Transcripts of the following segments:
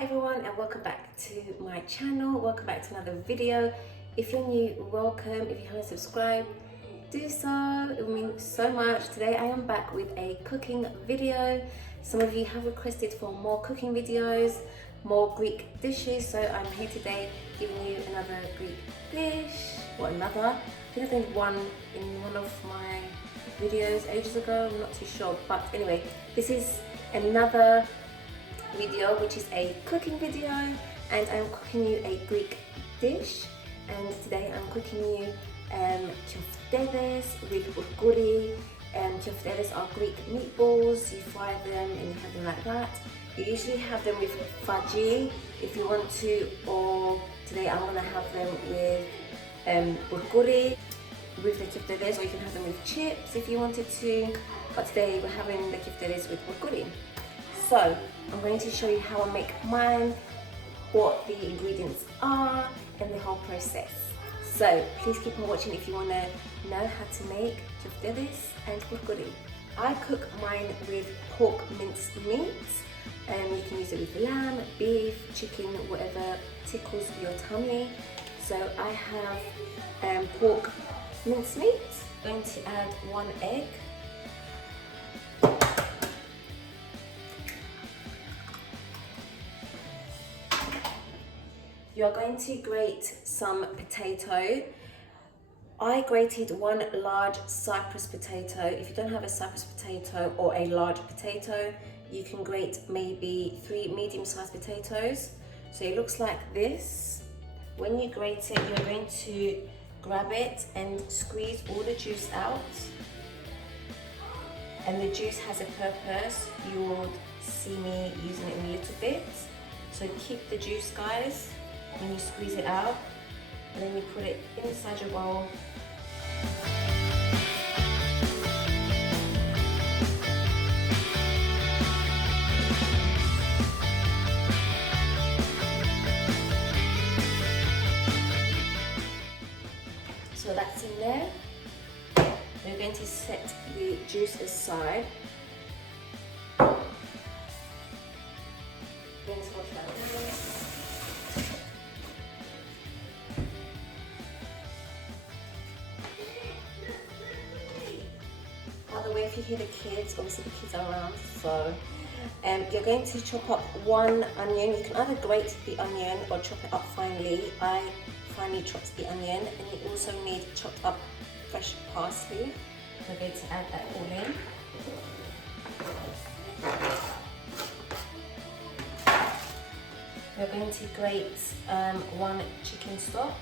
everyone, and welcome back to my channel. Welcome back to another video. If you're new, welcome. If you haven't subscribed, do so. It will mean so much. Today I am back with a cooking video. Some of you have requested for more cooking videos, more Greek dishes, so I'm here today giving you another Greek dish. What, another? I think I made one in one of my videos ages ago, I'm not too sure, but anyway, this is another video which is a cooking video, and I'm cooking you a Greek dish. And today I'm cooking you Keftedes with Bourgouri. Keftedes are Greek meatballs. You fry them and you have them like that. You usually have them with fajji if you want to, or today I'm gonna have them with Bourgouri with the Keftedes, or you can have them with chips if you wanted to, but today we're having the Keftedes with Bourgouri. So I'm going to show you how I make mine, what the ingredients are, and the whole process. So please keep on watching if you want to know how to make Keftedes and Bourgouri. I cook mine with pork minced meats, and you can use it with lamb, beef, chicken, whatever tickles your tummy. So I have pork minced meat. I'm going to add 1 egg. You are going to grate some potato. I grated 1 large Cyprus potato. If you don't have a Cyprus potato or a large potato, you can grate maybe 3 medium-sized potatoes. So it looks like this. When you grate it, you're going to grab it and squeeze all the juice out. And the juice has a purpose. You would see me using it in a little bit. So keep the juice, guys, when you squeeze it out, and then you put it inside your bowl. So that's in there. We're going to set the juice aside. By the way, if you hear the kids, obviously the kids are around, so you're going to chop up 1 onion. You can either grate the onion or chop it up finely. I finely chopped the onion, and you also need chopped up fresh parsley. We're going to add that all in. We're going to grate 1 chicken stock.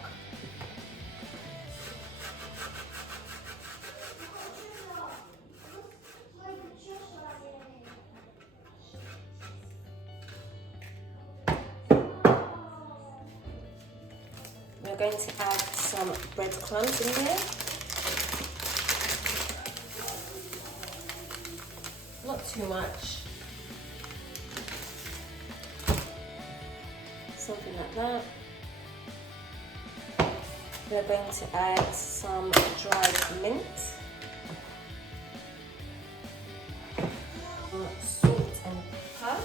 We're going to add some breadcrumbs in there. Not too much. Something like that. We're going to add some dried mint. Salt and pepper.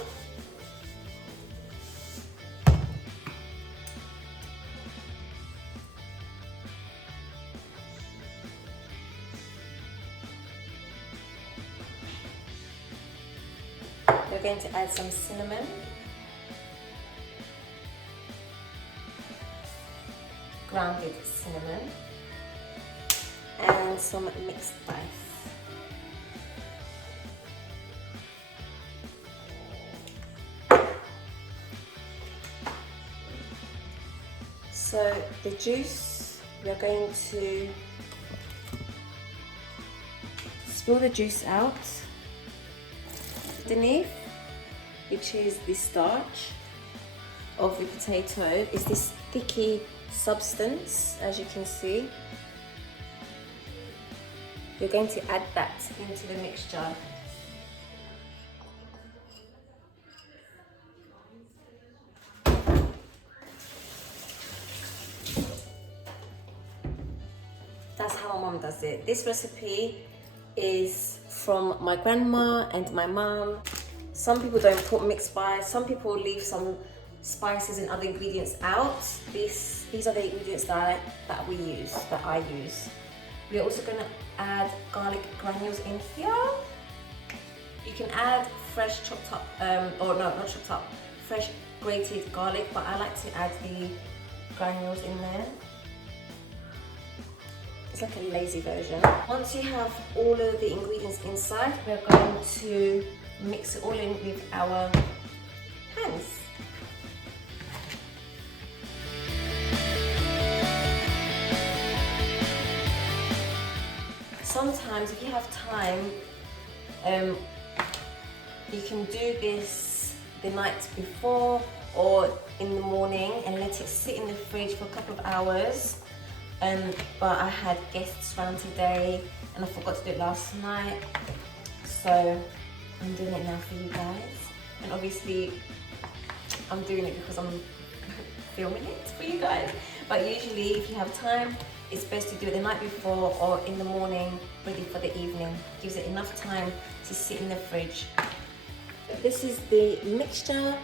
We're going to add some cinnamon, grounded cinnamon, and some mixed spice. So the juice, we're going to spill the juice out underneath, which is the starch of the potato. Is this sticky substance, as you can see. You're going to add that into the mixture. That's how my mum does it. This recipe is from my grandma and my mum. Some people don't put mixed spice. Some people leave some spices and other ingredients out. These are the ingredients that I use. We're also going to add garlic granules in here. You can add fresh chopped up, or no, not chopped up, fresh grated garlic, but I like to add the granules in there. It's like a lazy version. Once you have all of the ingredients inside, we're going to mix it all in with our hands. Sometimes if you have time, you can do this the night before or in the morning and let it sit in the fridge for a couple of hours. But I had guests around today and I forgot to do it last night, so I'm doing it now for you guys. And obviously I'm doing it because I'm filming it for you guys, but usually if you have time, it's best to do it the night before or in the morning, ready for the evening. Gives it enough time to sit in the fridge. This is the mixture,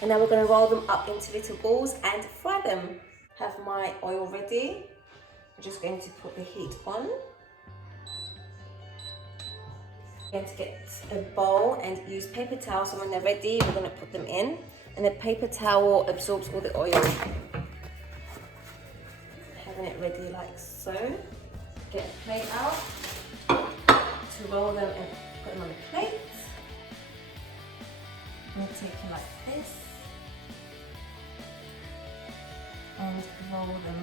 and now we're going to roll them up into little balls and fry them. Have my oil ready. I'm just going to put the heat on. I'm going to get a bowl and use paper towel, so when they're ready we're going to put them in, and the paper towel absorbs all the oil. Having it ready like so. Get a plate out to roll them and put them on the plate. I'm going to take it like this and roll them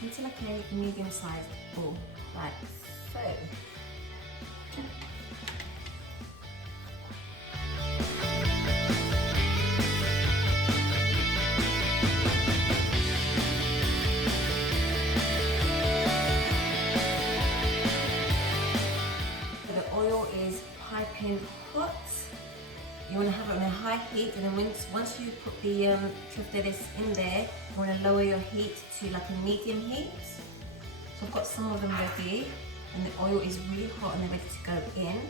into like a medium-sized ball, like so. The oil is piping hot. You want to have it on a high heat, and then once you put the keftedes in there, you want to lower your heat to like a medium heat. So I've got some of them ready, and the oil is really hot and they're ready to go in.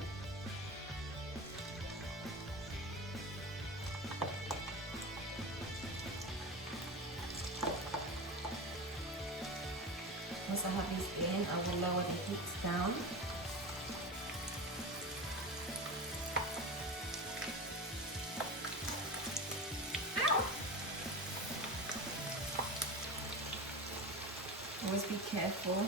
Once I have these in, I will lower the heat down. Always be careful.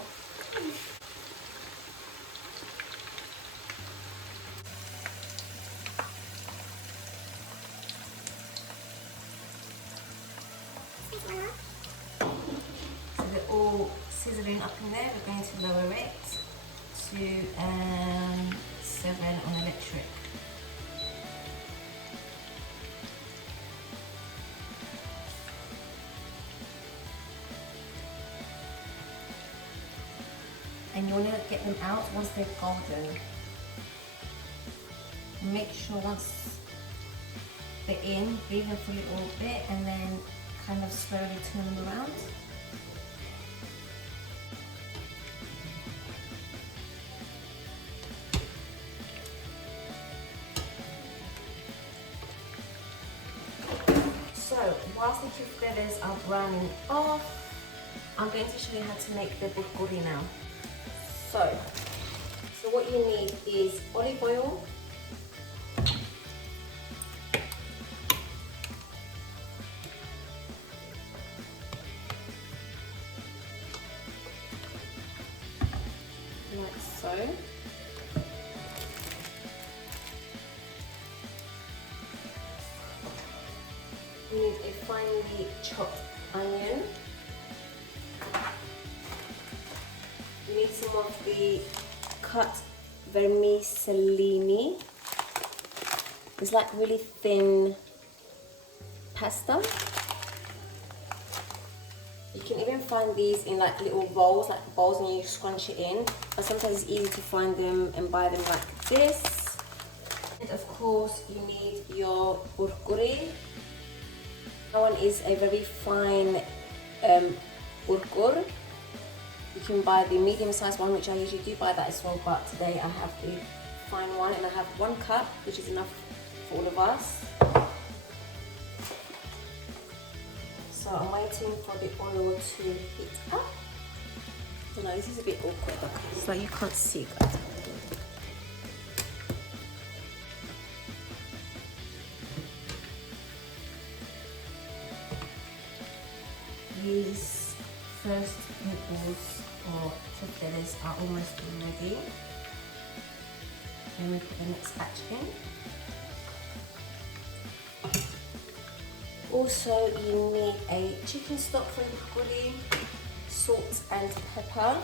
So they're all sizzling up in there. We're going to lower it to 7 on electric. And you want to get them out once they're golden. Make sure once they're in, leave them for a little bit and then kind of slowly turn them around. So whilst the keftedes are browning off, I'm going to show you how to make the bourgouri now. So what you need is olive oil, like so. You need a finely chopped onion. You need some of the cut vermicelli. It's like really thin pasta. You can even find these in like little bowls, like bowls, and you scrunch it in. But sometimes it's easy to find them and buy them like this. And of course, you need your bourgouri. That one is a very fine bourgouri. You can buy the medium-sized one, which I usually do buy that as well, but today I have the fine one, and I have 1 cup, which is enough for all of us. So I'm waiting for the oil to heat up. Oh no, this is a bit awkward because it's like you can't see, guys. These first meatballs or keftedes are almost ready. And we put the next batch in. Also, you need a chicken stock for the bourgouri, salt and pepper.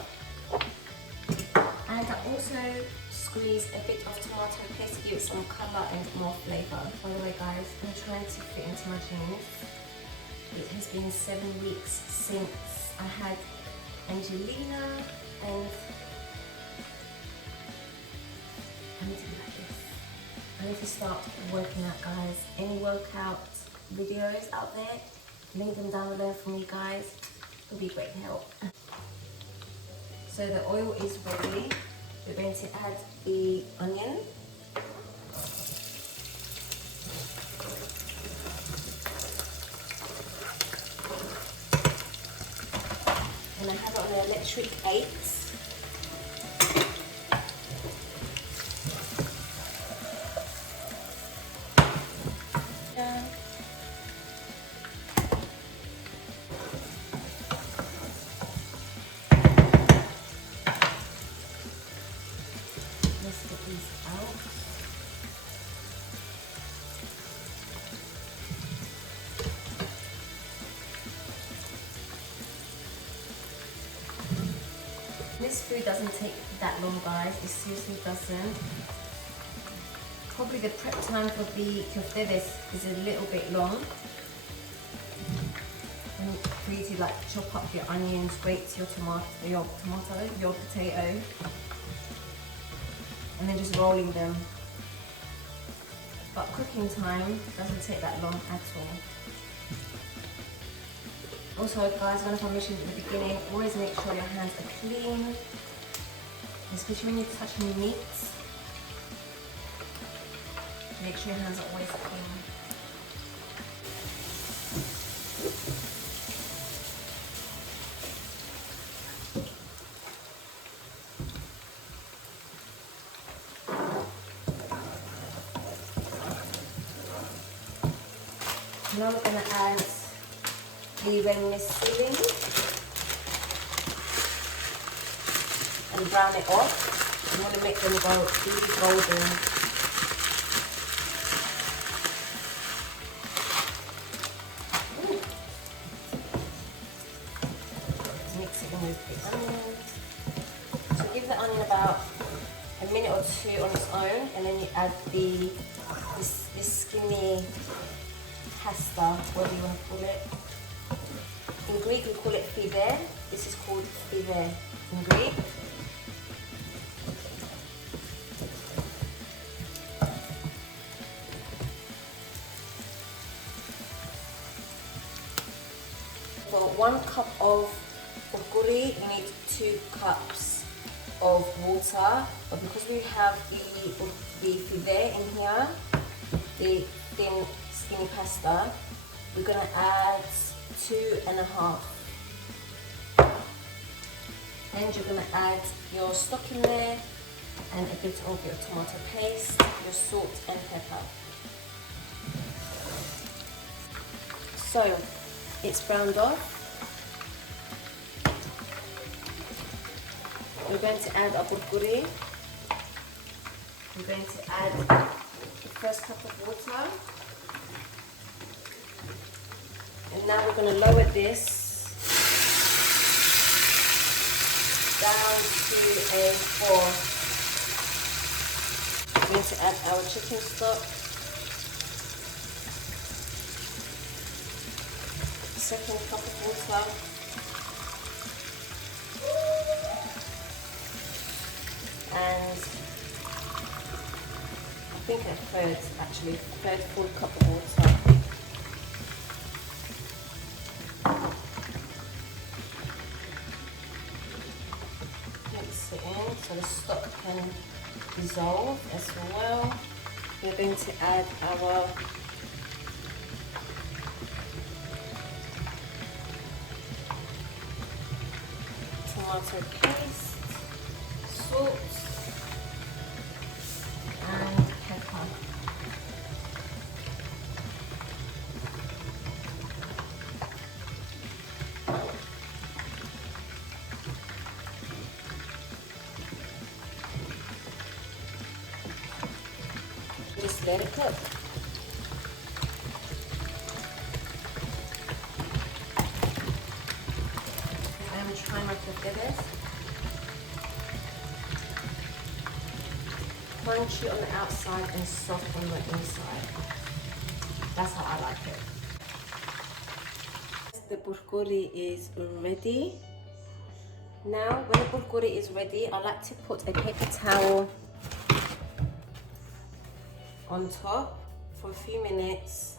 And I also squeeze a bit of tomato paste to give it some colour and more flavour. By the way guys, I'm trying to fit into my jeans. It has been 7 weeks since I had Angelina and I need to be like this. I need to start working out, guys. Any workout videos out there, link them down below for me, guys. It'll be great help. So the oil is ready. We're going to add the onion. And I have it on an electric 8. Let's get these out. This food doesn't take that long, guys. It seriously doesn't. Probably the prep time for the keftedes is a little bit long. And for you to like chop up your onions, grate your tomato, your potato, and then just rolling them. But cooking time doesn't take that long at all. Also guys, one of I mentioned at the beginning, always make sure your hands are clean, especially when you're touching meat. Make sure your hands are always clean. Now we're going to add the vermicelli and brown it off. You want to make them go really golden. Ooh. Mix it in with the onions. So give the onion about a minute or 2 on its own, and then you add this skinny pasta, whatever you want to call it. In Greek we call it fide. This is called fide in Greek. For 1 cup of bourgouri, you need 2 cups of water. But because we have the fide in here, the thin skinny pasta, we're going to add 2.5. And you're going to add your stock in there and a bit of your tomato paste, your salt and pepper. So it's browned off. We're going to add our bourgouri. We're going to add the first cup of water. And now we're going to lower this down to a 4. We're going to add our chicken stock. Second cup of water. And I think a third full cup of water. Mix it in so the stock can dissolve as well. we're going to add our tomato paste, salt, and pepper. Just let it cook. I am trying my keftedes. Crunchy on the outside and soft on the inside. That's how I like it. The bourgouri is ready. Now, when the bourgouri is ready, I like to put a paper towel on top for a few minutes,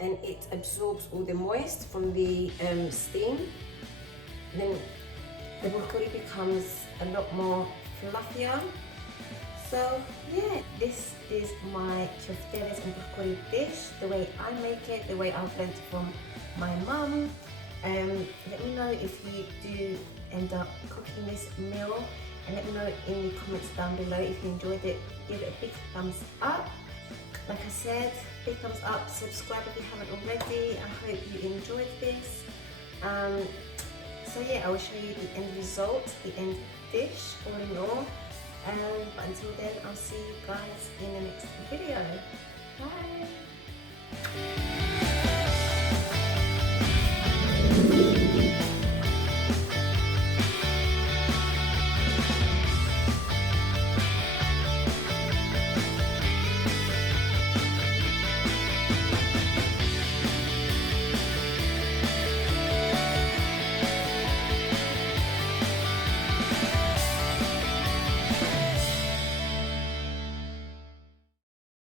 and it absorbs all the moist from the steam. Then the bourgouri becomes a lot more fluffier. So yeah, this is my Keftedes and Bourgouri dish, the way I make it, the way I've learned from my mum. Let me know if you do end up cooking this meal, and let me know in the comments down below if you enjoyed it. Give it a big thumbs up. Like I said, big thumbs up, subscribe if you haven't already. I hope you enjoyed this. So yeah, I will show you the end result, the end dish, all in all. But until then, I'll see you guys in the next video.